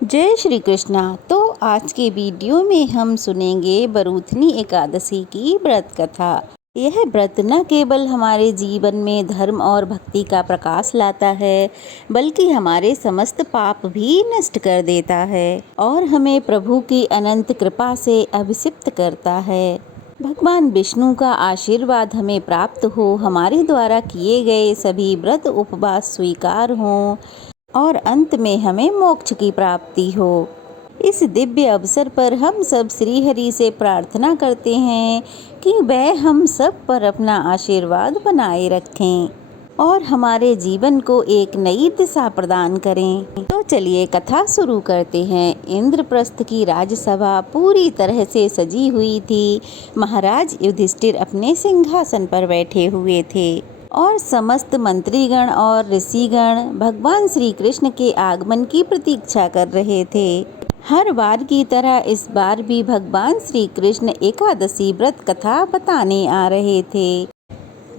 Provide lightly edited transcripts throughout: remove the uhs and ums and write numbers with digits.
जय श्री कृष्णा। तो आज के वीडियो में हम सुनेंगे बरूथनी एकादशी की व्रत कथा। यह व्रत न केवल हमारे जीवन में धर्म और भक्ति का प्रकाश लाता है, बल्कि हमारे समस्त पाप भी नष्ट कर देता है और हमें प्रभु की अनंत कृपा से अभिषिक्त करता है। भगवान विष्णु का आशीर्वाद हमें प्राप्त हो, हमारे द्वारा किए गए सभी व्रत उपवास स्वीकार हों और अंत में हमें मोक्ष की प्राप्ति हो। इस दिव्य अवसर पर हम सब श्री हरि से प्रार्थना करते हैं कि वह हम सब पर अपना आशीर्वाद बनाए रखें और हमारे जीवन को एक नई दिशा प्रदान करें। तो चलिए कथा शुरू करते हैं। इंद्रप्रस्थ की राजसभा पूरी तरह से सजी हुई थी। महाराज युधिष्ठिर अपने सिंहासन पर बैठे हुए थे और समस्त मंत्रीगण और ऋषिगण भगवान श्री कृष्ण के आगमन की प्रतीक्षा कर रहे थे। हर बार की तरह इस बार भी भगवान श्री कृष्ण एकादशी व्रत कथा बताने आ रहे थे।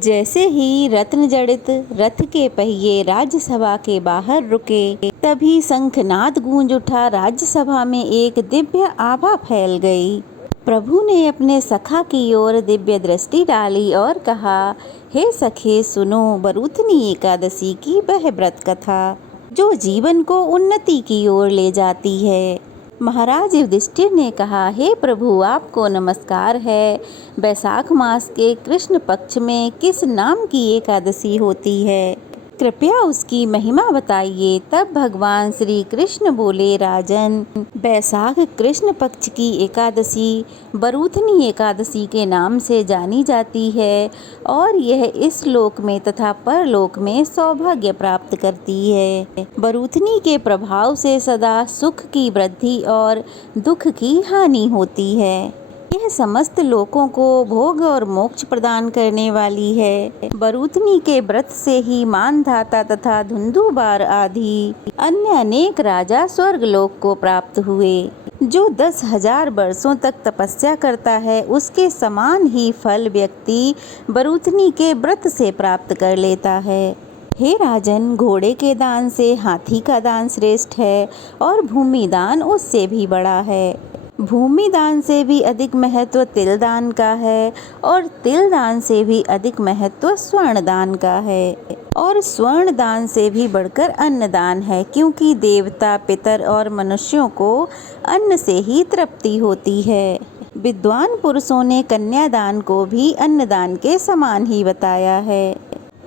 जैसे ही रत्न जड़ित रथ के पहिए राज्यसभा के बाहर रुके, तभी शंखनाद गूंज उठा। राज्यसभा में एक दिव्य आभा फैल गई। प्रभु ने अपने सखा की ओर दिव्य दृष्टि डाली और कहा, हे सखे सुनो, बरूथनी एकादशी की वह व्रत कथा जो जीवन को उन्नति की ओर ले जाती है। महाराज युधिष्ठिर ने कहा, हे प्रभु, आपको नमस्कार है। वैशाख मास के कृष्ण पक्ष में किस नाम की एकादशी होती है? कृपया उसकी महिमा बताइए। तब भगवान श्री कृष्ण बोले, राजन, वैशाख कृष्ण पक्ष की एकादशी बरूथनी एकादशी के नाम से जानी जाती है और यह इस लोक में तथा परलोक में सौभाग्य प्राप्त करती है। बरूथनी के प्रभाव से सदा सुख की वृद्धि और दुख की हानि होती है। यह समस्त लोकों को भोग और मोक्ष प्रदान करने वाली है। बरूथनी के व्रत से ही मानधाता तथा धुंधुबार आदि अन्य अनेक राजा स्वर्ग लोक को प्राप्त हुए। जो 10,000 वर्षों तक तपस्या करता है, उसके समान ही फल व्यक्ति बरूथनी के व्रत से प्राप्त कर लेता है। हे राजन, घोड़े के दान से हाथी का दान श्रेष्ठ है और भूमि दान उससे भी बड़ा है। भूमि दान से भी अधिक महत्व तिल दान का है और तिल दान से भी अधिक महत्व स्वर्ण दान का है और स्वर्ण दान से भी बढ़कर अन्न दान है, क्योंकि देवता, पितर और मनुष्यों को अन्न से ही तृप्ति होती है। विद्वान पुरुषों ने कन्यादान को भी अन्नदान के समान ही बताया है।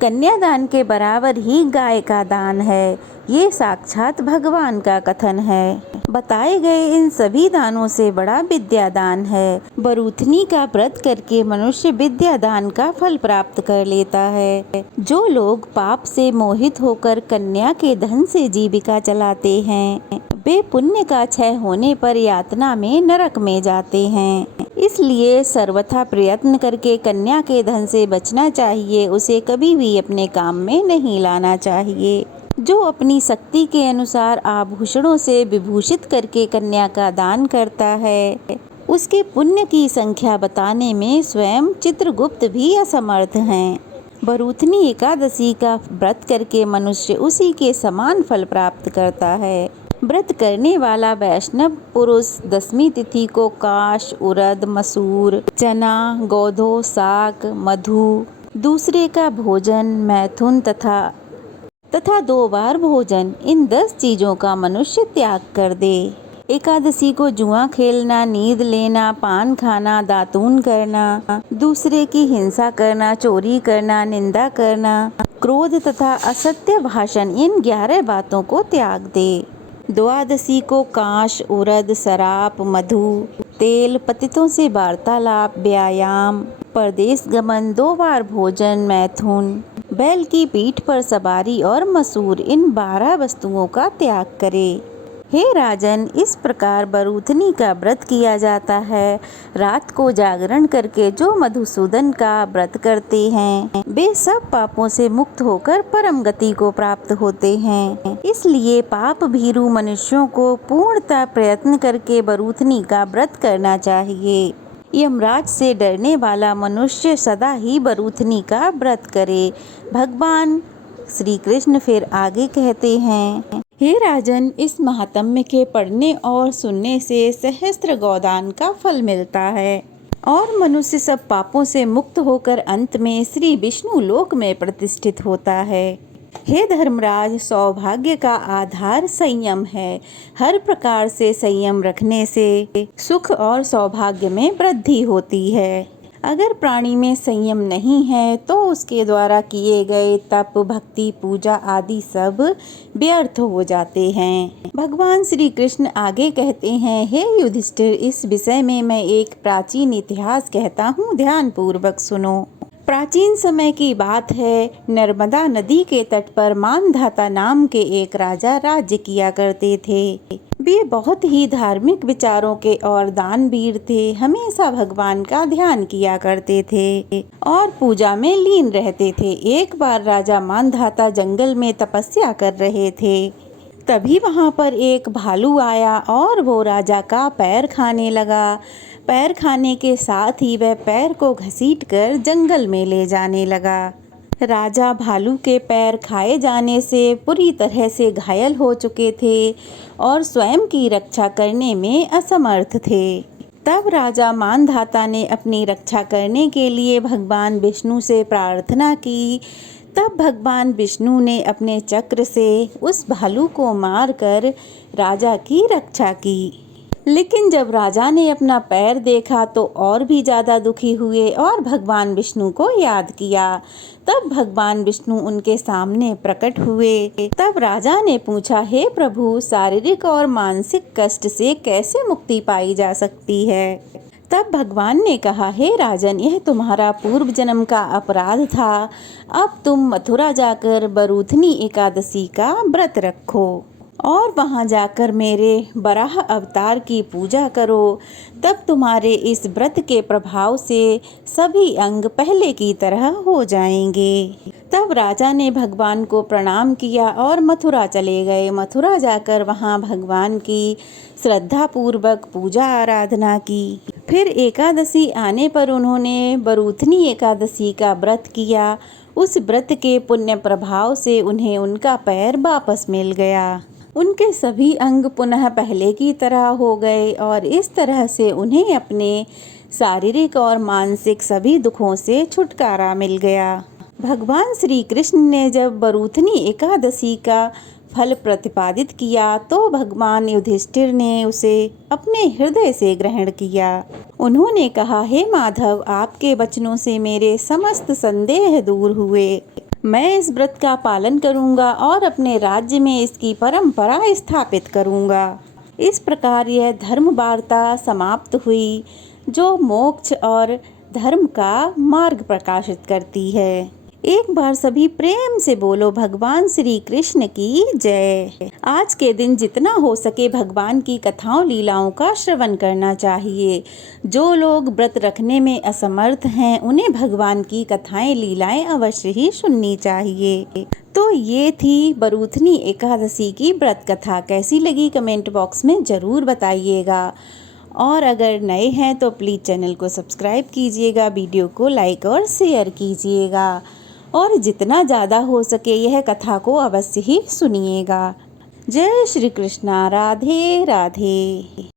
कन्यादान के बराबर ही गाय का दान है। ये साक्षात भगवान का कथन है। बताए गए इन सभी दानों से बड़ा विद्यादान है। बरूथनी का व्रत करके मनुष्य विद्यादान का फल प्राप्त कर लेता है। जो लोग पाप से मोहित होकर कन्या के धन से जीविका चलाते हैं, वे पुण्य का क्षय होने पर यातना में नरक में जाते हैं। इसलिए सर्वथा प्रयत्न करके कन्या के धन से बचना चाहिए। उसे कभी भी अपने काम में नहीं लाना चाहिए। जो अपनी शक्ति के अनुसार आभूषणों से विभूषित करके कन्या का दान करता है, उसके पुण्य की संख्या बताने में स्वयं चित्रगुप्त भी असमर्थ हैं। बरूथनी एकादशी का व्रत करके मनुष्य उसी के समान फल प्राप्त करता है। व्रत करने वाला वैष्णव पुरुष दशमी तिथि को काश, उड़द, मसूर, चना, गोधो, साग, मधु, दूसरे का भोजन, मैथुन तथा 2 बार भोजन, इन 10 चीजों का मनुष्य त्याग कर दे। एकादशी को जुआ खेलना, नींद लेना, पान खाना, दातून करना, दूसरे की हिंसा करना, चोरी करना, निंदा करना, क्रोध तथा असत्य भाषण, इन 11 बातों को त्याग दे। द्वादशी को काश, उड़द, शराब, मधु, तेल, पतितों से वार्तालाप, व्यायाम, परदेश गमन, 2 बार भोजन, मैथुन, बैल की पीठ पर सवारी और मसूर, इन 12 वस्तुओं का त्याग करे। हे राजन, इस प्रकार बरूथनी का व्रत किया जाता है। रात को जागरण करके जो मधुसूदन का व्रत करते हैं, वे सब पापों से मुक्त होकर परम गति को प्राप्त होते हैं। इसलिए पाप भीरू मनुष्यों को पूर्णतः प्रयत्न करके बरूथनी का व्रत करना चाहिए। यमराज से डरने वाला मनुष्य सदा ही बरूथनी का व्रत करे। भगवान श्री कृष्ण फिर आगे कहते हैं, हे राजन, इस महात्म्य के पढ़ने और सुनने से सहस्त्र गोदान का फल मिलता है और मनुष्य सब पापों से मुक्त होकर अंत में श्री विष्णु लोक में प्रतिष्ठित होता है। हे धर्मराज, सौभाग्य का आधार संयम है। हर प्रकार से संयम रखने से सुख और सौभाग्य में वृद्धि होती है। अगर प्राणी में संयम नहीं है तो उसके द्वारा किए गए तप, भक्ति, पूजा आदि सब व्यर्थ हो जाते हैं। भगवान श्री कृष्ण आगे कहते हैं, हे युधिष्ठिर, इस विषय में मैं एक प्राचीन इतिहास कहता हूँ, ध्यान पूर्वक सुनो। प्राचीन समय की बात है। नर्मदा नदी के तट पर मानधाता नाम के एक राजा राज्य किया करते थे। वे बहुत ही धार्मिक विचारों के और दानवीर थे। हमेशा भगवान का ध्यान किया करते थे और पूजा में लीन रहते थे। एक बार राजा मानधाता जंगल में तपस्या कर रहे थे। तभी वहाँ पर एक भालू आया और वो राजा का पैर खाने लगा। पैर खाने के साथ ही वह पैर को घसीटकर जंगल में ले जाने लगा। राजा भालू के पैर खाए जाने से पूरी तरह से घायल हो चुके थे और स्वयं की रक्षा करने में असमर्थ थे। तब राजा मानधाता ने अपनी रक्षा करने के लिए भगवान विष्णु से प्रार्थना की। तब भगवान विष्णु ने अपने चक्र से उस भालू को मारकर राजा की रक्षा की। लेकिन जब राजा ने अपना पैर देखा तो और भी ज़्यादा दुखी हुए और भगवान विष्णु को याद किया। तब भगवान विष्णु उनके सामने प्रकट हुए। तब राजा ने पूछा, हे प्रभु, शारीरिक और मानसिक कष्ट से कैसे मुक्ति पाई जा सकती है? तब भगवान ने कहा, हे राजन, यह तुम्हारा पूर्व जन्म का अपराध था। अब तुम मथुरा जाकर बरूथनी एकादशी का व्रत रखो और वहां जाकर मेरे वराह अवतार की पूजा करो। तब तुम्हारे इस व्रत के प्रभाव से सभी अंग पहले की तरह हो जाएंगे। तब राजा ने भगवान को प्रणाम किया और मथुरा चले गए। मथुरा जाकर वहां भगवान की श्रद्धा पूर्वक पूजा आराधना की। फिर एकादशी आने पर उन्होंने बरूथनी एकादशी का व्रत किया। उस व्रत के पुण्य प्रभाव से उन्हें उनका पैर वापस मिल गया। उनके सभी अंग पुनः पहले की तरह हो गए और इस तरह से उन्हें अपने शारीरिक और मानसिक सभी दुखों से छुटकारा मिल गया। भगवान श्री कृष्ण ने जब बरूथनी एकादशी का फल प्रतिपादित किया तो भगवान युधिष्ठिर ने उसे अपने हृदय से ग्रहण किया। उन्होंने कहा, हे माधव, आपके वचनों से मेरे समस्त संदेह दूर हुए। मैं इस व्रत का पालन करूंगा और अपने राज्य में इसकी परंपरा स्थापित करूंगा। इस प्रकार यह धर्म वार्ता समाप्त हुई, जो मोक्ष और धर्म का मार्ग प्रकाशित करती है। एक बार सभी प्रेम से बोलो, भगवान श्री कृष्ण की जय। आज के दिन जितना हो सके भगवान की कथाओं लीलाओं का श्रवण करना चाहिए। जो लोग व्रत रखने में असमर्थ हैं उन्हें भगवान की कथाएं लीलाएं अवश्य ही सुननी चाहिए। तो ये थी बरूथनी एकादशी की व्रत कथा। कैसी लगी कमेंट बॉक्स में ज़रूर बताइएगा और अगर नए हैं तो प्लीज़ चैनल को सब्सक्राइब कीजिएगा, वीडियो को लाइक और शेयर कीजिएगा और जितना ज़्यादा हो सके यह कथा को अवश्य ही सुनिएगा। जय श्री कृष्णा। राधे राधे।